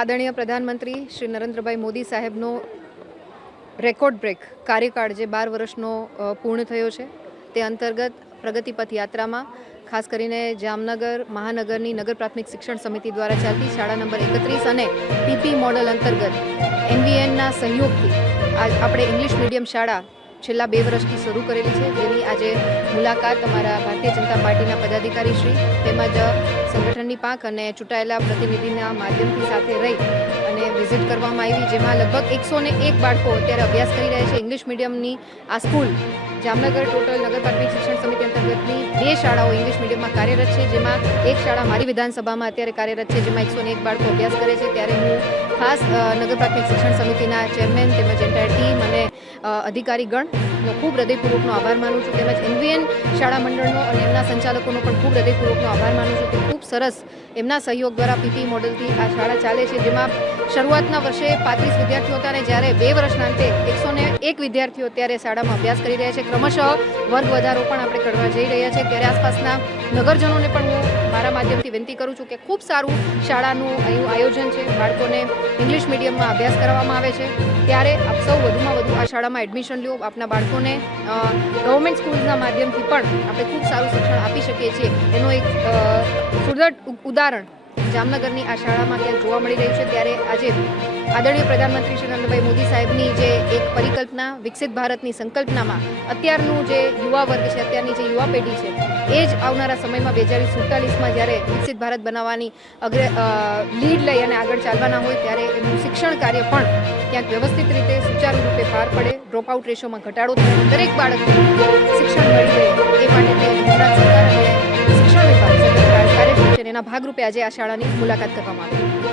આદરણીય પ્રધાનમંત્રી શ્રી નરેન્દ્રભાઈ મોદી સાહેબનો રેકોર્ડ બ્રેક કાર્યકાળ જે 12 વર્ષનો પૂર્ણ થયો છે તે અંતર્ગત પ્રગતિપથ યાત્રામાં ખાસ કરીને જામનગર મહાનગરની નગર પ્રાથમિક શિક્ષણ સમિતિ દ્વારા ચાલતી શાળા નંબર 31 અને પીપી મોડલ અંતર્ગત એમવીએનના સહયોગથી આપણે ઇંગ્લિશ મીડિયમ શાળા છેલ્લા 2 વર્ષથી શરૂ કરેલી છે, જેની આજે મુલાકાત અમારા ભારતીય જનતા પાર્ટીના પદાધિકારી શ્રી તેમજ સંગઠનની પાંખ અને ચૂંટાયેલા પ્રતિનિધિના માધ્યમથી સાથે રહી અને વિઝિટ કરવામાં આવી, જેમાં લગભગ 101 બાળકો અત્યારે અભ્યાસ કરી રહ્યા છે. ઇંગ્લિશ મીડિયમની આ સ્કૂલ જામનગર ટોટલ નગર પ્રાથમિક શિક્ષણ સમિતિ અંતર્ગતની 2 શાળાઓ ઇંગ્લિશ મીડિયમમાં કાર્યરત છે, જેમાં એક શાળા મારી વિધાનસભામાં અત્યારે કાર્યરત છે, જેમાં 101 બાળકો અભ્યાસ કરે છે. ત્યારે હું ખાસ નગર પ્રાથમિક શિક્ષણ સમિતિના ચેરમેન તેમજ એન્ટાયર ટીમ અને અધિકારીગણનો ખૂબ હૃદયપૂર્વકનો આભાર માનું છું. તેમજ એનવીએન શાળા મંડળનો અને એમના સંચાલકોનો પણ ખૂબ હૃદયપૂર્વકનો આભાર માનું છું કે ખૂબ સરસ એમના સહયોગ દ્વારા પીપી મોડલથી આ શાળા ચાલે છે, જેમાં શરૂઆતના વર્ષે 35 વિદ્યાર્થીઓ હતા અને જ્યારે 2 વર્ષના અંતે 101 વિદ્યાર્થીઓ અત્યારે શાળામાં અભ્યાસ કરી રહ્યા છે. ક્રમશઃ વર્ગ વધારો પણ આપણે કરવા જઈ રહ્યા છે. ત્યારે આસપાસના નગરજનોને પણ હું મારા માધ્યમથી વિનંતી કરું છું કે ખૂબ સારું શાળાનું અહીં આયોજન છે, બાળકોને ઇંગ્લિશ મીડિયમમાં અભ્યાસ કરવામાં આવે છે. ત્યારે આપ સૌ વધુમાં વધુ આ શાળામાં એડમિશન લો. આપના બાળકોને ગવર્મેન્ટ સ્કૂલ્સના માધ્યમથી પણ આપણે ખૂબ સારું શિક્ષણ આપી શકીએ છીએ. એનો એક સુદૃઢ ઉદાહરણ જામનગરની આ શાળામાં ત્યાં જોવા મળી રહ્યું છે. ત્યારે આજે આદરણીય પ્રધાનમંત્રી શ્રી નરેન્દ્રભાઈ મોદી સાહેબની જે એક પરિકલ્પના વિકસિત ભારતની સંકલ્પનામાં અત્યારનું જે યુવા વર્ગ છે, અત્યારની જે યુવા પેઢી છે, એ જ આવનારા સમયમાં 2047માં જ્યારે વિકસિત ભારત બનાવવાની લીડ લઈ અને આગળ ચાલવાના હોય ત્યારે એમનું શિક્ષણ કાર્ય પણ ક્યાંક વ્યવસ્થિત રીતે સુચારુ રૂપે પાર પડે, ડ્રોપ આઉટ રેશોમાં ઘટાડો થાય, દરેક બાળકને શિક્ષણ મળી રહે એ માટે તે ગુજરાત સરકાર અને શિક્ષણ વિભાગ સતત કાર્યશીલ છે. એના ભાગરૂપે આજે આ શાળાની મુલાકાત કરવામાં આવી.